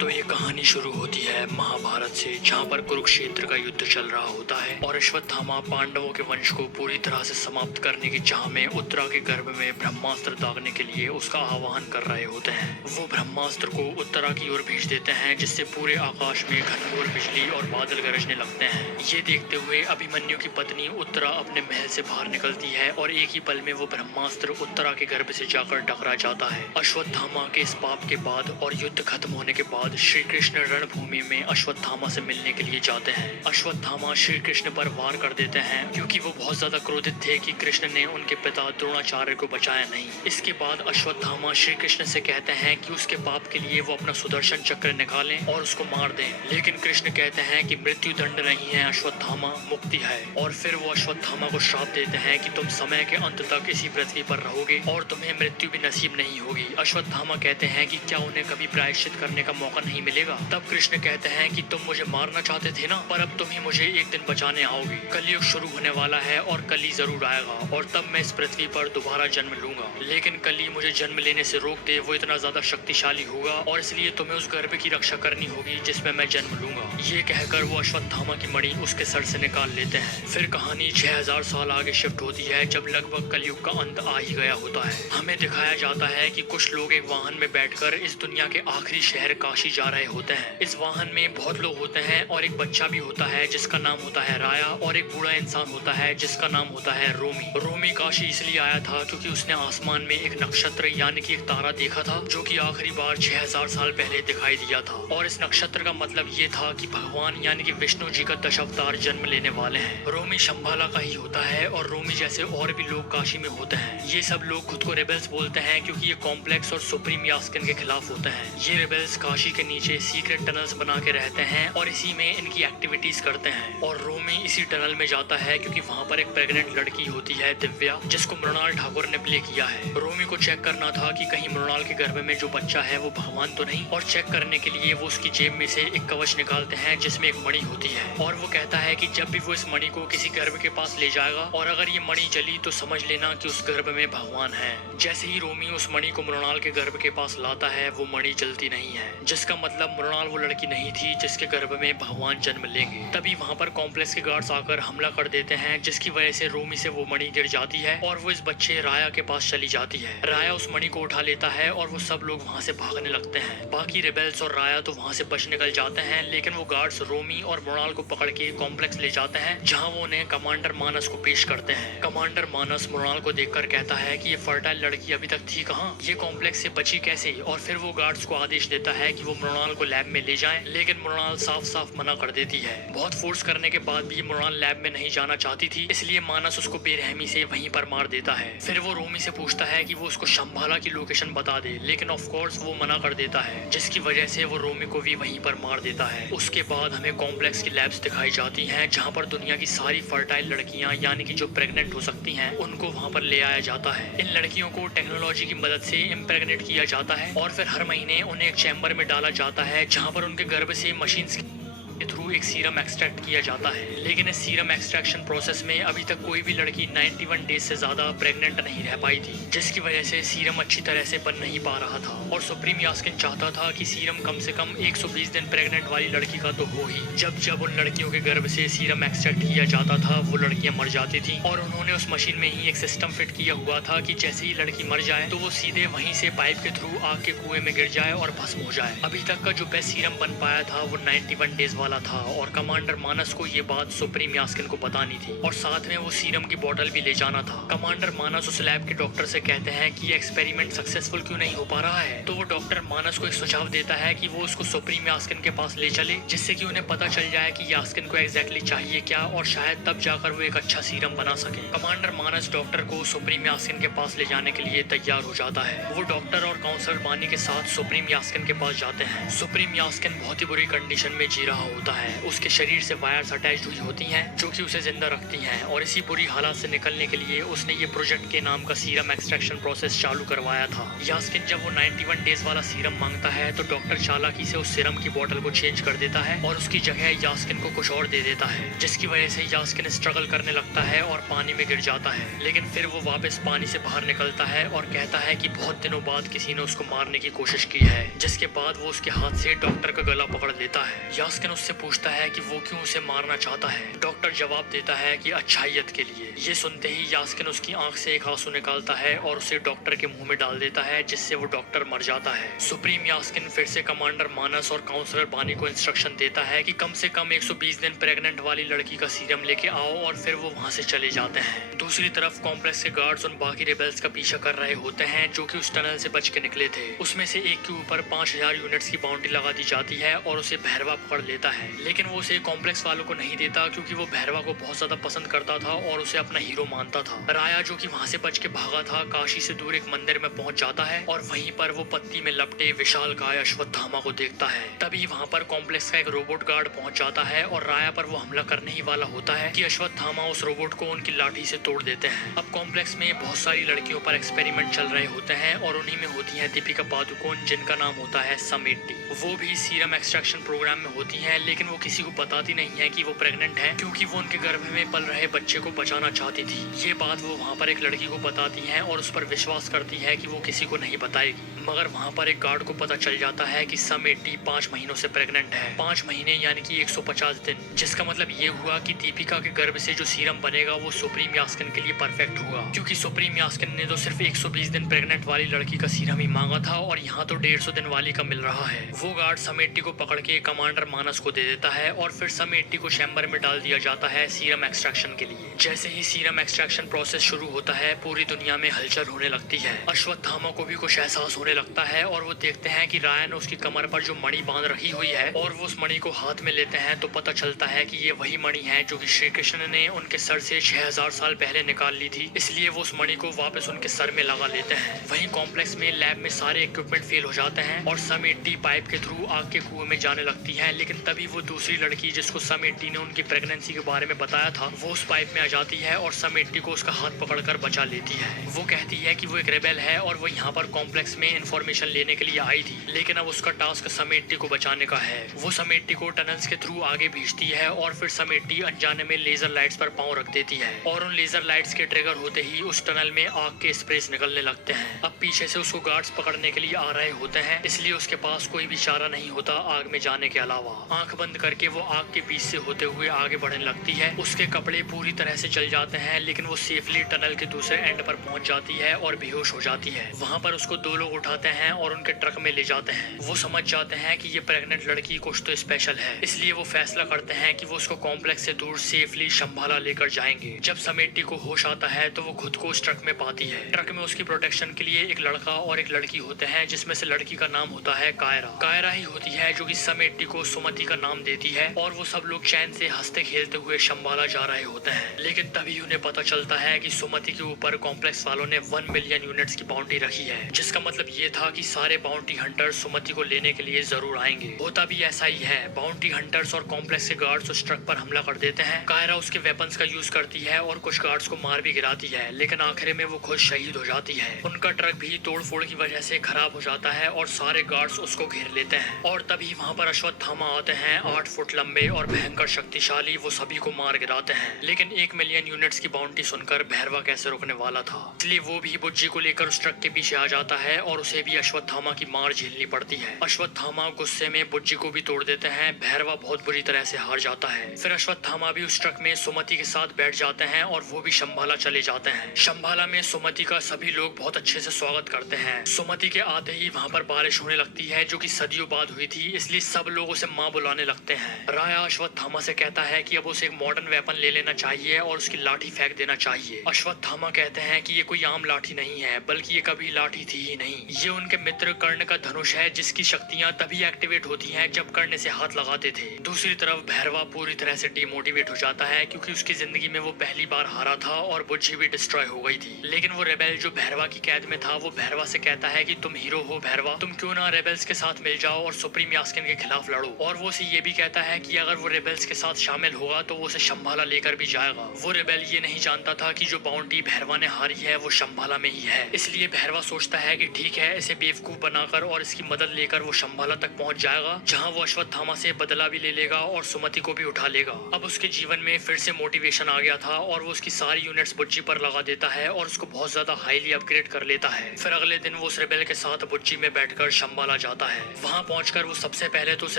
तो ये कहानी शुरू होती है महाभारत से, जहाँ पर कुरुक्षेत्र का युद्ध चल रहा होता है और अश्वत्थामा पांडवों के वंश को पूरी तरह से समाप्त करने की चाह में उत्तरा के गर्भ में ब्रह्मास्त्र दागने के लिए उसका आह्वान कर रहे होते हैं। वो ब्रह्मास्त्र को उत्तरा की ओर भेज देते हैं, जिससे पूरे आकाश में घनघोर बिजली और बादल गरजने लगते हैं। ये देखते हुए अभिमन्यु की पत्नी उत्तरा अपने महल से बाहर निकलती है और एक ही पल में वो ब्रह्मास्त्र उत्तरा के गर्भ से जाकर टकरा जाता है। अश्वत्थामा के इस पाप के बाद और युद्ध खत्म होने के बाद श्री कृष्ण रणभूमि में अश्वत्थामा से मिलने के लिए जाते हैं। अश्वत्थामा श्री कृष्ण पर वार कर देते हैं, क्योंकि वो बहुत ज्यादा क्रोधित थे कि कृष्ण ने उनके पिता द्रोणाचार्य को बचाया नहीं। इसके बाद अश्वत्थामा श्री कृष्ण से कहते हैं कि उसके पाप के लिए वो अपना सुदर्शन चक्र निकालें और उसको मार दें, लेकिन कृष्ण कहते हैं कि मृत्यु दंड नहीं है अश्वत्थामा, मुक्ति है। और फिर वो अश्वत्थामा को श्राप देते हैं कि तुम समय के अंत तक इसी पृथ्वी पर रहोगे और तुम्हें मृत्यु भी नसीब नहीं होगी। अश्वत्थामा कहते हैं कि क्या उन्हें कभी प्रायश्चित करने का मौका नहीं मिलेगा? तब कृष्ण कहते हैं कि तुम मुझे मारना चाहते थे ना, पर अब तुम ही मुझे एक दिन बचाने आओगे। कलयुग शुरू होने वाला है और कली जरूर आएगा और तब मैं इस पृथ्वी पर दोबारा जन्म लूंगा, लेकिन कली मुझे जन्म लेने से रोक दे। वो इतना ज्यादा शक्तिशाली होगा और इसलिए तुम्हें उस गर्भ की रक्षा करनी होगी जिसमें मैं जन्म लूंगा। ये कहकर वो अश्वत्थामा की मणि उसके सर से निकाल लेते हैं। फिर कहानी 6000 साल आगे शिफ्ट होती है, जब लगभग कलयुग का अंत आ ही गया होता है। हमें दिखाया जाता है कि कुछ लोग एक वाहन में बैठकर इस दुनिया के आखिरी शहर काशी जा रहे होते हैं। इस वाहन में बहुत लोग होते हैं और एक बच्चा भी होता है जिसका नाम होता है राया, और एक बूढ़ा इंसान होता है जिसका नाम होता है रोमी। रोमी काशी इसलिए आया था क्योंकि उसने आसमान में एक नक्षत्र यानी कि एक तारा देखा था, जो कि आखिरी बार 6000 साल पहले दिखाई दिया था। और इस नक्षत्र का मतलब ये था कि भगवान यानी कि विष्णु जी का दशावतार जन्म लेने वाले हैं। रोमी शंभाला का ही होता है और रोमी जैसे और भी लोग काशी में होते हैं। ये सब लोग खुद को रेबल्स बोलते हैं क्योंकि ये कॉम्प्लेक्स और सुप्रीम यास्किन के खिलाफ होते हैं। ये रेबल्स काशी के नीचे सीक्रेट टनल्स बना के रहते हैं और इसी में इनकी एक्टिविटीज करते हैं। और रोमी इसी टनल में जाता है क्योंकि वहाँ पर एक प्रेग्नेंट लड़की होती है दिव्या, जिसको मृणाल ठाकुर ने प्ले किया है। रोमी को चेक करना था कि कहीं मृणाल के गर्भ में जो बच्चा है वो भगवान तो नहीं, और चेक करने के लिए वो उसकी जेब में से एक कवच निकालते हैं जिसमें एक मणि होती है। और वो कहता है कि जब भी वो इस मणि को किसी गर्भ के पास ले जाएगा और अगर ये मणि जली तो समझ लेना कि उस गर्भ में भगवान है। जैसे ही रोमी उस मणि को मृणाल के गर्भ के पास लाता है, वो मणि जलती नहीं है, जिसका मतलब मृणाल वो लड़की नहीं थी जिसके गर्भ में भगवान जन्म लेंगे। तभी वहाँ पर कॉम्प्लेक्स के गार्ड्स आकर हमला कर देते हैं, जिसकी वजह से रोमी से वो मणि गिर जाती है और वो इस बच्चे राया के पास चली जाती है। राया उस मणि को उठा लेता है और वो सब लोग वहाँ से भागने लगते हैं। बाकी रेबेल्स और राया तो वहाँ से बच निकल जाते हैं, लेकिन वो गार्ड्स रोमी और मृणाल को पकड़ के कॉम्प्लेक्स ले जाते हैं, जहाँ वो उन्हें कमांडर मानस को पेश करते हैं। कमांडर मानस मृणाल को देखकर कहता है कि ये फर्टाइल लड़की अभी तक थी कहाँ, ये कॉम्प्लेक्स से बची कैसे? और फिर वो गार्ड्स को आदेश देता है कि वो मृणाल को लैब में ले जाएं, लेकिन मृणाल साफ साफ मना कर देती है। बहुत फोर्स करने के बाद भी मृणाल लैब में नहीं जाना चाहती थी, इसलिए मानस उसको बेरहमी से वहीं पर मार देता है। फिर वो रोमी से पूछता है कि वो उसको शंभाला की लोकेशन बता दे, लेकिन ऑफ कोर्स वो मना कर देता है, जिसकी वजह से वो रोमी को भी वहीं पर मार देता है। उसके बाद हमें कॉम्प्लेक्स की लैब्स दिखाई जाती हैं, जहाँ पर दुनिया की सारी फर्टाइल लड़कियाँ यानी कि जो प्रेग्नेंट हो सकती हैं उनको वहाँ पर ले आया जाता है। इन लड़कियों को टेक्नोलॉजी की मदद से इम्प्रेग्नेट किया जाता है और फिर हर महीने उन्हें एक चैम्बर में डाला जाता है, जहाँ पर उनके गर्भ से मशीन के थ्रू एक सीरम एक्सट्रैक्ट किया जाता है। लेकिन इस सीरम एक्सट्रैक्शन प्रोसेस में अभी तक कोई भी लड़की 91 डेज से ज्यादा प्रेग्नेंट नहीं रह पाई थी, जिसकी वजह से सीरम अच्छी तरह से बन नहीं पा रहा था। और सुप्रीम यास्किन चाहता था कि सीरम कम से कम 120 दिन प्रेग्नेंट वाली लड़की का तो हो ही। जब जब उन लड़कियों के गर्भ से सीरम एक्सट्रैक्ट किया जाता था, वो लड़कियां मर जाती थी। और उन्होंने उस मशीन में ही एक सिस्टम फिट किया हुआ था कि जैसे ही लड़की मर जाए तो वो सीधे वहीं से पाइप के थ्रू आग के कुएं में गिर जाए और भस्म हो जाए। अभी तक का जो बेस्ट सीरम बन पाया था वो 91 डेज वाला था, और कमांडर मानस को ये बात सुप्रीम यास्किन को बतानी थी और साथ में वो सीरम की बोतल भी ले जाना था। कमांडर मानस उस लैब के डॉक्टर से कहते हैं कि ये एक्सपेरिमेंट सक्सेसफुल क्यों नहीं हो पा रहा है। तो वो डॉक्टर मानस को एक सुझाव देता है कि वो उसको सुप्रीम यास्किन के पास ले चले, जिससे कि उन्हें पता चल जाए कि यास्किन को एग्जैक्टली चाहिए क्या, और शायद तब जाकर वो एक अच्छा सीरम बना सके। कमांडर मानस डॉक्टर को सुप्रीम यास्किन के पास ले जाने के लिए तैयार हो जाता है। वो डॉक्टर और काउंसलर बानी के साथ सुप्रीम यास्किन के पास जाते हैं। सुप्रीम यास्किन बहुत ही बुरी कंडीशन में जी रहा होता है। उसके शरीर से वायर्स अटैच हुई होती हैं, जो कि उसे जिंदा रखती हैं, और इसी बुरी हालात से निकलने के लिए उसने ये प्रोजेक्ट के नाम का सीरम एक्सट्रैक्शन प्रोसेस चालू करवाया था। यास्किन जब वो 91 डेज वाला सीरम सीरम मांगता है तो डॉक्टर चालाकी से उस सीरम की बोतल को चेंज कर देता है और उसकी जगह यास्किन को कुछ और दे देता है, जिसकी वजह से यास्किन स्ट्रगल करने लगता है और पानी में गिर जाता है। लेकिन फिर वो वापस पानी से बाहर निकलता है और कहता है कि बहुत दिनों बाद किसी ने उसको मारने की कोशिश की है, जिसके बाद वो उसके हाथ से डॉक्टर का गला पकड़ लेता है। यास्किन उससे पूछता है कि वो क्यों उसे मारना चाहता है। डॉक्टर जवाब देता है कि अच्छाइयत के लिए। ये सुनते ही यास्किन उसकी आंख से एक आंसू निकालता है और उसे डॉक्टर के मुंह में डाल देता है, जिससे वो डॉक्टर मर जाता है। सुप्रीम यास्किन फिर से कमांडर मानस और काउंसलर बानी को इंस्ट्रक्शन देता है कि कम से कम 120 दिन प्रेग्नेंट वाली लड़की का सीरम लेके आओ और फिर वो वहाँ से चले जाते हैं। दूसरी तरफ कॉम्प्लेक्स के गार्ड्स उन बाकी रेबेल्स का पीछा कर रहे होते हैं जो कि उस टनल से बच के निकले थे। उसमें से एक के ऊपर 5000 यूनिट्स की बाउंड्री लगा दी जाती है और उसे भैरवा पकड़ लेता है, लेकिन वो उसे कॉम्प्लेक्स वालों को नहीं देता क्योंकि वो भैरवा को बहुत ज्यादा पसंद करता था और उसे अपना हीरो मानता था। राया जो कि वहाँ से बच के भागा था, काशी से दूर एक मंदिर में पहुंच जाता है और वहीं पर वो पत्ती में लपटे विशालकाय अश्वत्थामा को देखता है। तभी वहाँ पर कॉम्प्लेक्स का एक रोबोट गार्ड पहुंच जाता है और राया पर वो हमला करने ही वाला होता है कि अश्वत्थामा उस रोबोट को उनकी लाठी से तोड़ देते हैं। अब कॉम्प्लेक्स में बहुत सारी लड़कियों पर एक्सपेरिमेंट चल रहे होते हैं और उन्हीं में होती है दीपिका पादुकोण, जिनका नाम होता है समेटी। वो भी सीरम एक्सट्रैक्शन प्रोग्राम में होती हैं, लेकिन वो किसी को बताती नहीं है कि वो प्रेग्नेंट है, क्योंकि वो उनके गर्भ में पल रहे बच्चे को बचाना चाहती थी। ये बात वो वहाँ पर एक लड़की को बताती हैं और उस पर विश्वास करती है कि वो किसी को नहीं बताएगी। मगर वहाँ पर एक गार्ड को पता चल जाता है कि समेटी 5 महीनों से प्रेग्नेंट है। 5 महीने यानी कि 150 दिन, जिसका मतलब ये हुआ कि दीपिका के गर्भ से जो सीरम बनेगा वो सुप्रीम यास्किन के लिए परफेक्ट होगा, क्योंकि सुप्रीम यास्किन ने तो सिर्फ 120 दिन प्रेग्नेंट वाली लड़की का सीरम ही मांगा था और यहाँ तो 150 दिन वाली का मिल रहा है। वो गार्ड समेटी को पकड़ के कमांडर मानस को दे देता है और फिर समेटी को चैम्बर में डाल दिया जाता है सीरम एक्सट्रैक्शन के लिए। जैसे ही सीरम एक्सट्रैक्शन प्रोसेस शुरू होता है, पूरी दुनिया में हलचल होने लगती है। अश्वत्थामा को भी कुछ एहसास होने लगता है और वो देखते हैं कि राया ने उसकी कमर पर जो मणि बांध रखी हुई है और वो उस मणि को हाथ में लेते हैं तो पता चलता है कि ये वही मणि है जो कि श्री कृष्ण ने उनके सर से 6000 साल पहले निकाल ली थी, इसलिए वो उस मणि को वापस उनके सर में लगा लेते हैं। वहीं कॉम्प्लेक्स में लैब में सारे इक्विपमेंट फेल हो जाते हैं और समेटी पाइप के थ्रू आग के कुएं में जाने लगती है, लेकिन तभी वो दूसरी लड़की जिसको समेटी ने उनकी प्रेगनेंसी के बारे में बताया था, वो उस पाइप में आ जाती है और समेटी को उसका हाथ पकड़कर बचा लेती है। वो कहती है कि वो एक रेबेल है और वो यहाँ पर कॉम्प्लेक्स में इंफॉर्मेशन लेने के लिए आई थी, लेकिन अब उसका टास्क समेटी को बचाने का है। वो समेटी को टनल्स के थ्रू आगे भेजती है और फिर समेटी अनजाने में लेजर लाइट्स पर पांव रख देती है और उन लेजर लाइट्स के ट्रिगर होते ही उस टनल में आग के स्प्रेस निकलने लगते हैं। अब पीछे से उसको गार्ड्स पकड़ने के लिए आ रहे होते हैं, इसलिए उसके पास कोई भी चारा नहीं होता आग में जाने के अलावा। आंख बंद करके वो आग के बीच से होते हुए आगे बढ़ने लगती है। उसके कपड़े पूरी तरह से जल जाते हैं, लेकिन वो सेफली टनल के दूसरे एंड पर पहुंच जाती है और बेहोश हो जाती है। वहाँ पर उसको 2 लोग उठाते हैं और उनके ट्रक में ले जाते हैं। वो समझ जाते हैं कि ये प्रेग्नेंट लड़की कुछ तो स्पेशल है, इसलिए वो फैसला करते हैं कि वो उसको कॉम्प्लेक्स से दूर सेफली शंभाला लेकर जाएंगे। जब समेटी को होश आता है तो वो खुद को उस ट्रक में पाती है। ट्रक में उसकी प्रोटेक्शन के लिए एक लड़का और एक लड़की होते हैं, जिसमें से लड़की का नाम होता है कायरा। कायरा ही होती है जो कि समेटी को सुमति का नाम देती है और वो सब लोग चैन से हंसते खेलते हुए शंभाला जा रहे होते हैं। लेकिन तभी उन्हें पता चलता है कि सुमति के ऊपर कॉम्प्लेक्स वालों ने 1 मिलियन यूनिट्स की बाउंड्री रखी है, जिसका मतलब ये था कि सारे बाउंड्री हंटर्स सुमति को लेने के लिए जरूर आएंगे। होता भी ऐसा ही है। बाउंड्री हंटर्स और कॉम्प्लेक्स के गार्ड्स उस ट्रक पर हमला कर देते हैं। कायरा उसके वेपन्स का यूज करती है और कुछ गार्ड्स को मार भी गिराती है, लेकिन आखिर में वो खुद शहीद हो जाती है। उनका ट्रक भी तोड़फोड़ की वजह से खराब हो जाता है और सारे गार्ड्स उसको घेर लेते हैं। और तभी वहाँ पर अश्वत्थामा आते हैं, 8 फुट लंबे और भयंकर शक्तिशाली। वो सभी को मार गिराते हैं, लेकिन 1 मिलियन यूनिट्स की बाउंड्री सुनकर भैरवा कैसे रुकने वाला था, इसलिए वो भी बुज्जी को लेकर उस ट्रक के पीछे आ जाता है और उसे भी अश्वत्थामा की मार झेलनी पड़ती है। अश्वत्थामा गुस्से में बुज्जी को भी तोड़ देते हैं। भैरवा बहुत बुरी तरह से हार जाता है। फिर अश्वत्थामा भी उस ट्रक में सुमति के साथ बैठ जाते हैं और वो भी शंभाला चले जाते हैं। शंभाला में सुमति का सभी लोग बहुत अच्छे से स्वागत करते हैं। सुमति के आते ही वहाँ पर बारिश होने लगती है, जो कि सदियों बाद हुई थी, इसलिए सब लोग उसे माँ बुलाने लगते हैं। राया अश्वत्थामा से कहता है कि अब उसे एक मॉडर्न वेपन ले लेना चाहिए और उसकी लाठी फेंक देना चाहिए। अश्वत्थामा कहते हैं कि ये कोई आम लाठी नहीं है, बल्कि ये कभी लाठी थी ही नहीं। ये उनके मित्र कर्ण का धनुष है, जिसकी शक्तियाँ तभी एक्टिवेट होती हैं जब कर्ण से हाथ लगाते थे। दूसरी तरफ भैरवा पूरी तरह से डिमोटिवेट हो जाता है, क्योंकि उसकी जिंदगी में वो पहली बार हारा था और बुज्जी भी डिस्ट्रॉय हो गई थी। लेकिन वो रेबेल जो भैरवा की कैद में था, वो भैरवा से कहता है कि तुम हीरो हो भैरवा, तुम क्यों ना रेबेल्स के साथ मिल जाओ और सुप्रीम यास्किन के खिलाफ लड़ो। और वो उसे ये भी कहता है कि अगर वो रेबेल्स के साथ शामिल होगा तो वो उसे शंभाला लेकर भी जाएगा। वो रेबेल ये नहीं जानता था कि जो बाउंड्री भैरवा ने हारी है वो शंभाला में ही है, इसलिए भैरवा सोचता है कि ठीक है, है इसे बेवकूफ बनाकर और इसकी मदद लेकर वो शंभाला तक पहुंच जाएगा, जहां वो अश्वत्थामा से बदला भी ले लेगा और सुमति को भी उठा लेगा। अब उसके जीवन में फिर से मोटिवेशन आ गया था और वो उसकी सारी यूनिट्स बुज्जी पर लगा देता है और उसको बहुत ज्यादा हाईली अपग्रेड कर लेता है। फिर अगले दिन वो उस रेबेल के साथ बुज्जी में बैठकर शंभाला जाता है। वहां पहुंचकर वो सबसे पहले तो उस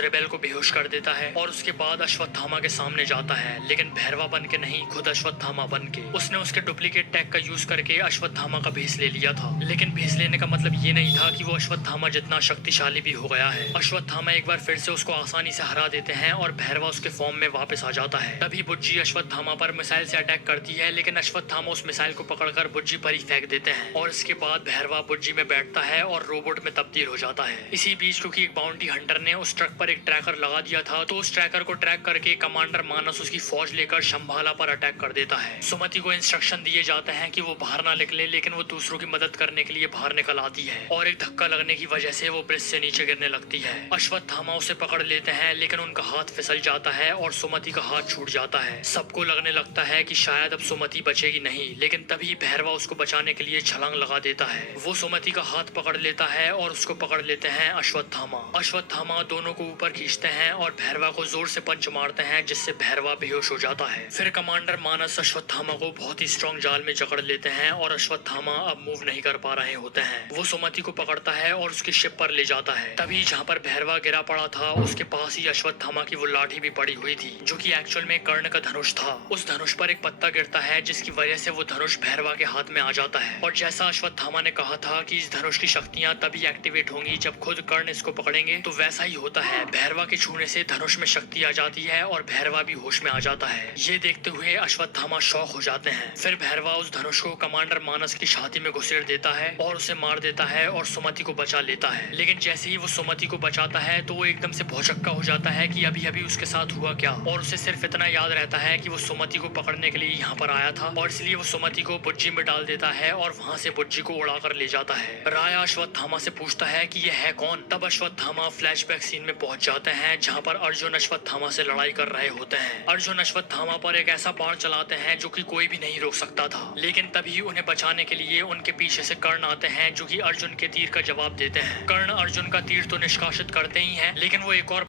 रेबेल को बेहोश कर देता है और उसके बाद अश्वत्थामा के सामने जाता है, लेकिन भैरवा बन के नहीं, खुद अश्वत्थामा बन के। उसने उसके डुप्लीकेट टैग का यूज करके अश्वत्थामा का भेस ले लिया था, लेकिन भेस लेने का मतलब ये नहीं था कि वो अश्वत्थामा जितना शक्तिशाली भी हो गया है। अश्वत्थामा एक बार फिर से उसको आसानी से हरा देते हैं और भैरवा उसके फॉर्म में वापस आ जाता है। तभी बुज्जी अश्वत्थामा पर मिसाइल से अटैक करती है, लेकिन अश्वत्थामा उस मिसाइल को पकड़कर बुज्जी पर ही फेंक देते हैं और इसके बाद भैरवा बुज्जी में बैठता है और रोबोट में तब्दील हो जाता है। इसी बीच क्योंकि एक बाउंटी हंटर ने उस ट्रक पर एक ट्रैकर लगा दिया था, तो उस ट्रैकर को ट्रैक करके कमांडर मानस उसकी फौज लेकर शंभाला पर अटैक कर देता है। सुमति को इंस्ट्रक्शन दिए जाते हैं कि वो बाहर ना निकले, लेकिन वो दूसरों की मदद करने के लिए बाहर निकल आती है और एक धक्का लगने की वजह से वो ब्रिज से नीचे गिरने लगती है। अश्वत्थामा उसे पकड़ लेते हैं, लेकिन उनका हाथ फिसल जाता है और सुमति का हाथ छूट जाता है। सबको लगने लगता है कि शायद अब सुमति बचेगी नहीं, लेकिन तभी भैरवा उसको बचाने के लिए छलांग लगा देता है। वो सुमति का हाथ पकड़ लेता है और उसको पकड़ लेते हैं अश्वत्थामा दोनों को ऊपर खींचते हैं और भैरवा को जोर से पंच मारते हैं, जिससे भैरवा बेहोश हो जाता है। फिर कमांडर मानस अश्वत्थामा को बहुत ही स्ट्रॉन्ग जाल में जकड़ लेते हैं और अश्वत्थामा अब मूव नहीं कर पा रहे होते हैं। वो सुमति को पकड़ता है और उसकी शिप पर ले जाता है। तभी जहाँ पर भैरवा गिरा पड़ा था उसके पास ही अश्वत्थामा की वो लाठी भी पड़ी हुई थी, जो कि एक्चुअल में कर्ण का धनुष था। उस धनुष पर एक पत्ता गिरता है, जिसकी वजह से वो धनुष भैरवा के हाथ में आ जाता है। और जैसा अश्वत्थामा ने कहा था कि इस धनुष की शक्तियां तभी एक्टिवेट होंगी जब खुद कर्ण इसको पकड़ेंगे, तो वैसा ही होता है। भैरवा के छूने से धनुष में शक्ति आ जाती है और भैरवा भी होश में आ जाता है। ये देखते हुए अश्वत्थामा शॉक हो जाते हैं। फिर भैरवा उस धनुष को कमांडर मानस की छाती में घुसेड़ देता है और उसे मार देता है और सुमति को बचा लेता है। लेकिन जैसे ही वो सुमति को बचाता है तो वो एकदम से भौचक्का हो जाता है कि अभी अभी उसके साथ हुआ क्या, और उसे सिर्फ इतना याद रहता है कि वो सुमति को पकड़ने के लिए यहाँ पर आया था और इसलिए वो सुमति को बुज्जी में डाल देता है और वहाँ से बुज्जी को उड़ाकर ले जाता है। राया अश्वत्थामा से पूछता है कि ये है कौन। तब अश्वत्थामा फ्लैशबैक सीन में पहुंच जाते हैं, जहाँ पर अर्जुन अश्वत्थामा से लड़ाई कर रहे होते हैं। अर्जुन अश्वत्थामा पर एक ऐसा बाण चलाते हैं जो कि कोई भी नहीं रोक सकता था, लेकिन तभी उन्हें बचाने के लिए उनके पीछे से कर्ण आते हैं, जो कि अर्जुन के तीर का जवाब देते हैं। कर्ण अर्जुन का तीर तो निष्कासित करते ही हैं, लेकिन वो एक और